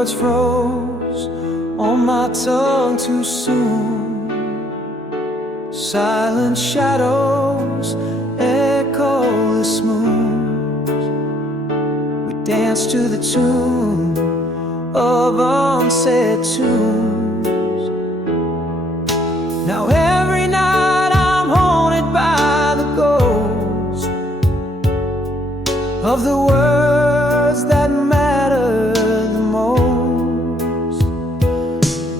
words froze on my tongue too soon. Silent shadows echo the smooth. We dance to the tune of unsaid tunes. Now every night I'm haunted by the ghost of the words that matter the most.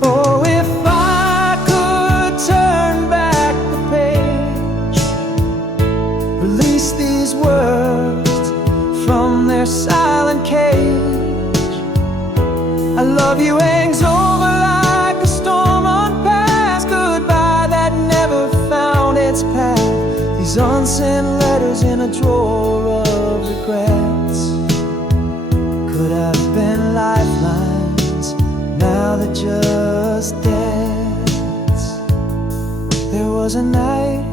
Oh, if I could turn back the page, release these words from their silent cage. I love you hangs over like a storm on past goodbye that never found its path. These unsent letters in a drawer of regrets could have been lifelines, now they're just debts. There was a night,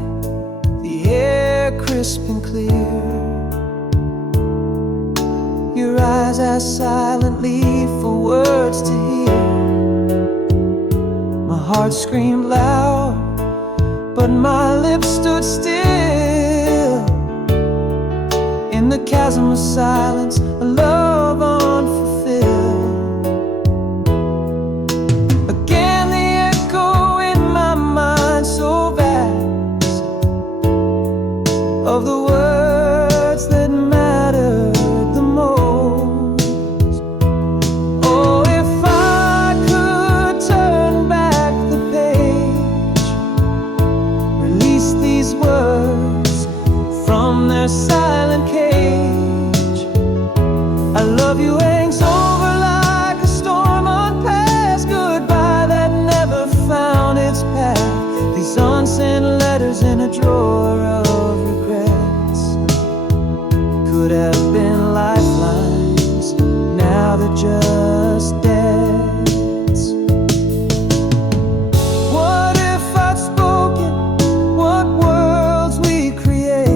the air crisp and clear. Your eyes asked silently for words to hear. My heart screamed loud, but my lips stood still. In the chasm of silence, a love unfulfilled. Again the echo in my mind so vast of the words that mattered the most. Oh, if I could turn back the page, release these words from their silent cage. I love you hangs over like a storm on past goodbye that never found its path. These unsent letters in a drawer of regrets could have been lifelines, now they're just debts. What if I'd spoken what worlds we create?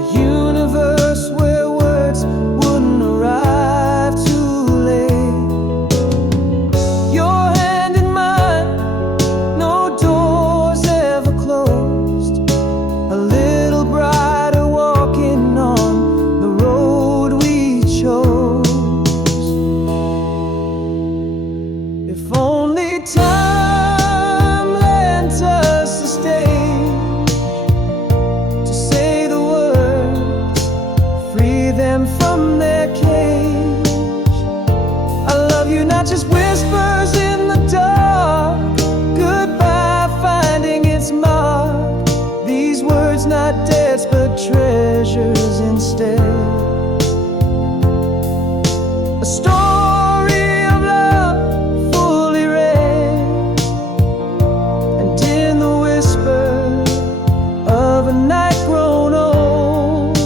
A universe where words wouldn't arrive too late. Your hand in mine, no doors ever closed. A little brighter walking on the road we chose. If only time lent us a stage to say the words, free them from their cage. I love you, not just whispers in the dark. Goodbye finding its mark. These words not debts but treasures instead. A story of love fully read, and in the whisper of a night grown old,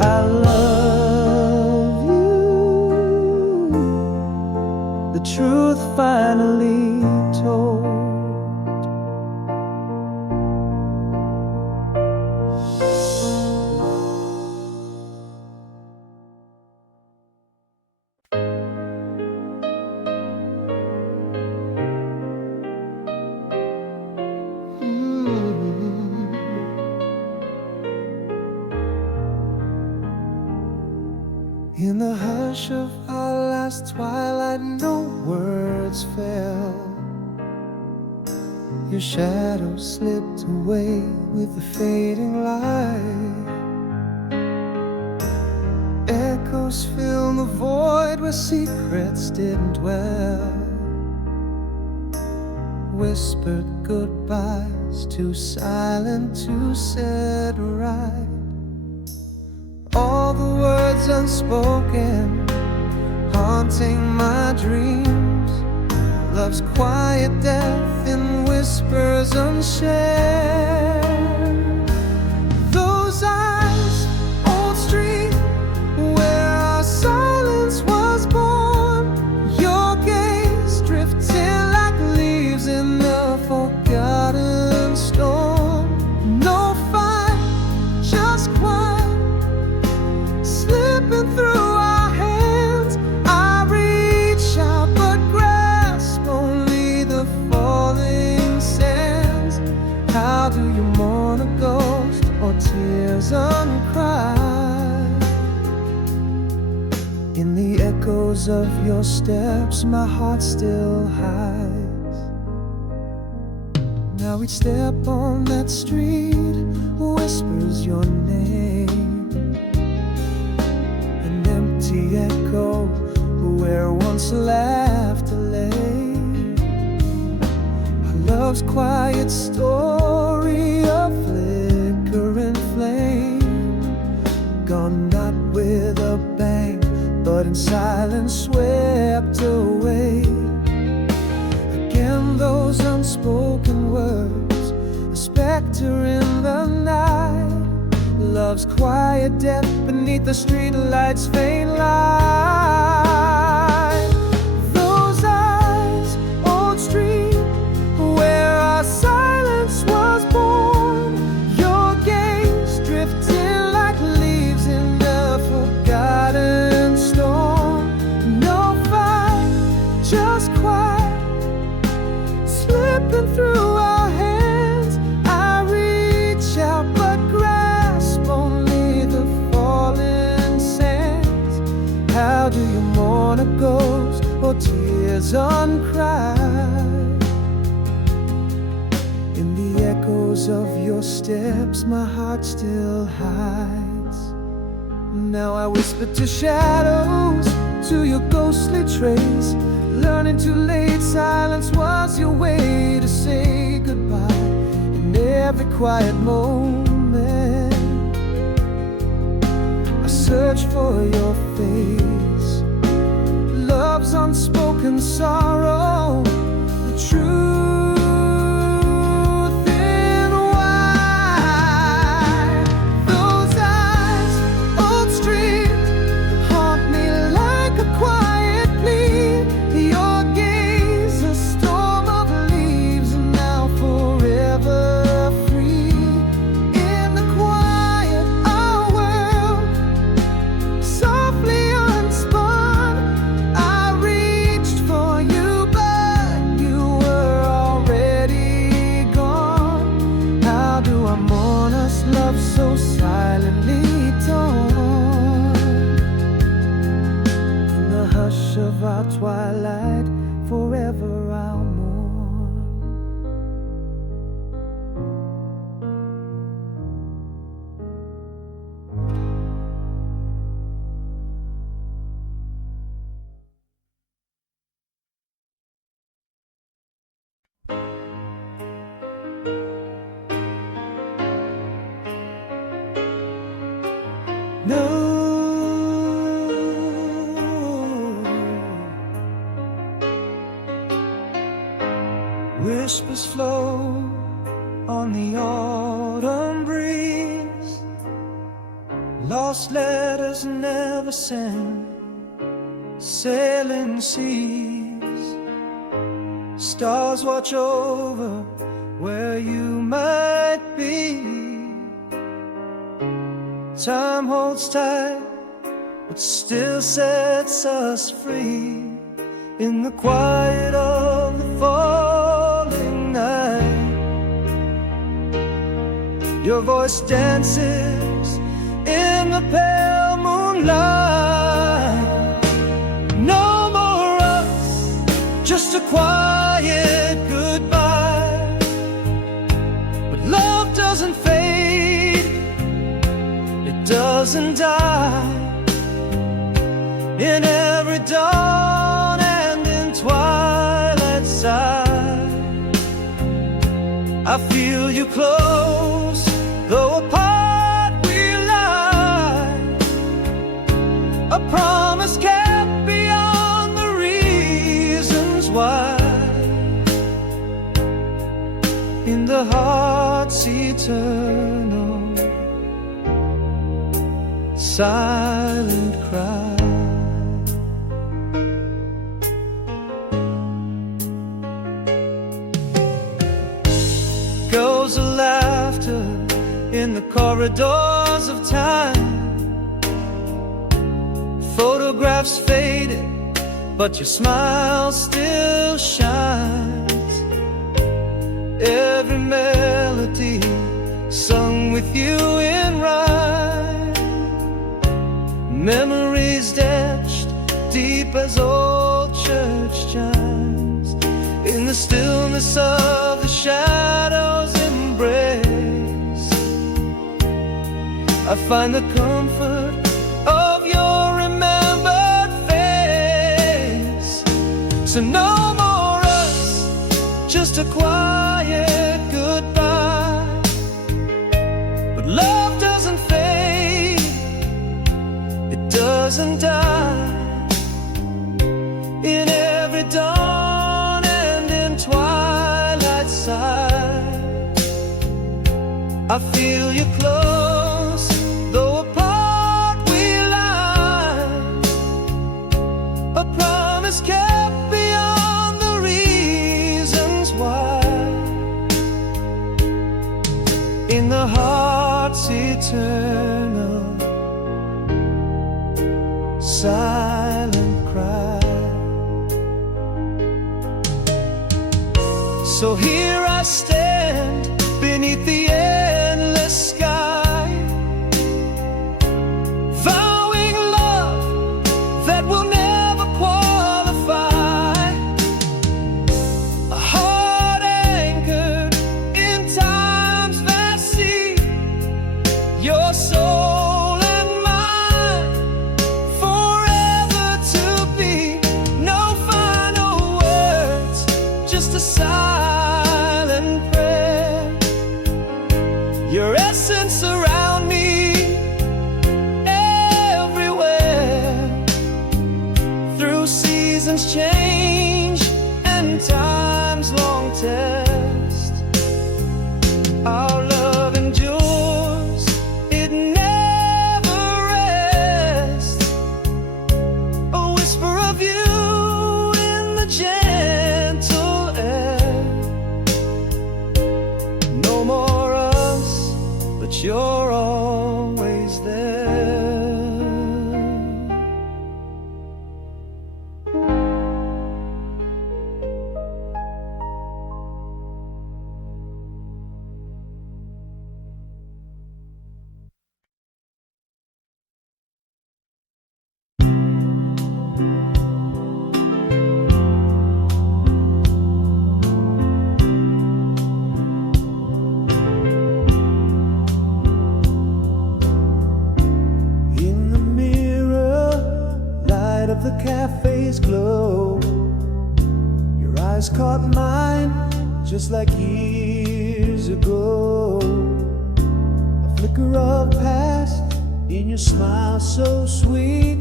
I love you. The truth finally told. In the hush of our last twilight, no words fell. Your shadow slipped away with the fading light. Echoes fill the void where secrets didn't dwell. Whispered goodbyes, too silent to set right. All the words unspoken, haunting my dreams. Love's quiet death in whispers unshared. Those eyes, old street where our silence was born. Your gaze drifting like leaves in the forgotten storm. No fight, just quiet, slipping through our hands. tears uncried. In the echoes of your steps, my heart still hides. Now each step on that street whispers your name, an empty echo where once laughter lay. Our love's quiet story, a flickering flame, gone not with a bang, but in silence swept away. Again those unspoken words, a specter in the night, love's quiet death beneath the street light's faint light. Those eyes, old street, where our silence was born, your gaze drifting like leaves in a forgotten storm. No fight, just quiet, slipping through our hands. I reach out but grasp only the falling sands. How do you mourn a ghost or tears uncried? In the echoes of your steps, my heart still hides. Now I whisper to shadows, to your ghostly trace, learning too late silence was your way to say goodbye. In every quiet moment, I search for your face, love's unspoken sorrow, the truth in why. Those eyes, old street, haunt me like a quiet plea. Your gaze, a storm of leaves, now forever free. In the quiet, our world softly unspun. I reached for you, but you were already gone. How do I mourn us, love so silently torn? In the hush of our twilight, forever I'll mourn. No, whispers flow on the autumn breeze, lost letters never sent, sailing seas. Stars watch over where you might be. Time holds tight, but still sets us free. In the quiet of the falling night, your voice dances in the pale moonlight. No more us, just a quiet goodbye. But love doesn't fade, it doesn't die. In every dawn and in twilight side, I feel you close, though apart we lie. A promise kept beyond the reasons why. In the heart's eternal silent cry. Goes the laughter in the corridors of time. Photographs faded, but your smile still shines. Every melody sung with you in rhyme. memories etched deep as old church chimes. In the stillness of the shadow's embrace, I find the comfort of your remembered face. So no more us, just a quiet goodbye. But love doesn't fade, it doesn't die. In every dawn and in twilight side, I feel you close, though apart we lie. A promise kept beyond the reasons why. In the heart's eternal silent cry. So here I stand beneath the endless sky, vowing love that will never qualify. A heart anchored in time's vast sea, your soul and mine forever to be. No final words, just a silent prayer. Your essence around me, everywhere. Through seasons change and time's long test, our love endures, it never rests. A whisper of you in the gentle air. No more us, but you're always there. In the mirror, light of the cafe's glow, your eyes caught mine just like years ago. A flicker of past in your smile so sweet,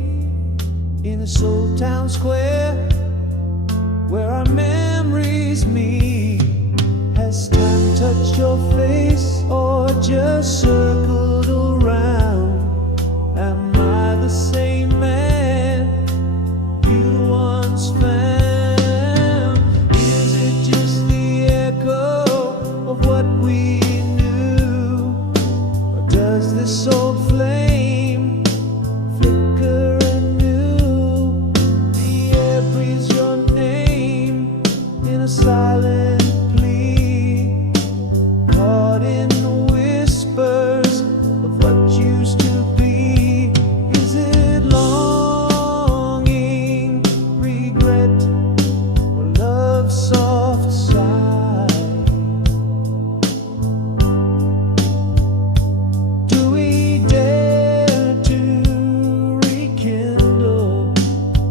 in this old town square where our memories meet. Has time touched your face or just circled around? Am I the same man you once found? Is it just the echo of what we knew? Or does this old flame flicker anew? The air breathes your name in a silent plea, caught in the whispers of what used to be. Is it longing, regret, or love's soft sigh? Do we dare to rekindle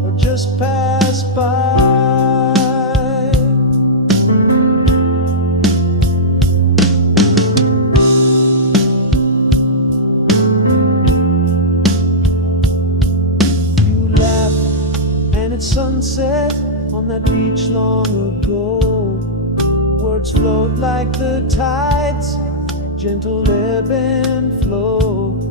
or just pass by? You laugh and it's sunset on that beach long ago. Words float like the tides, gentle ebb and flow.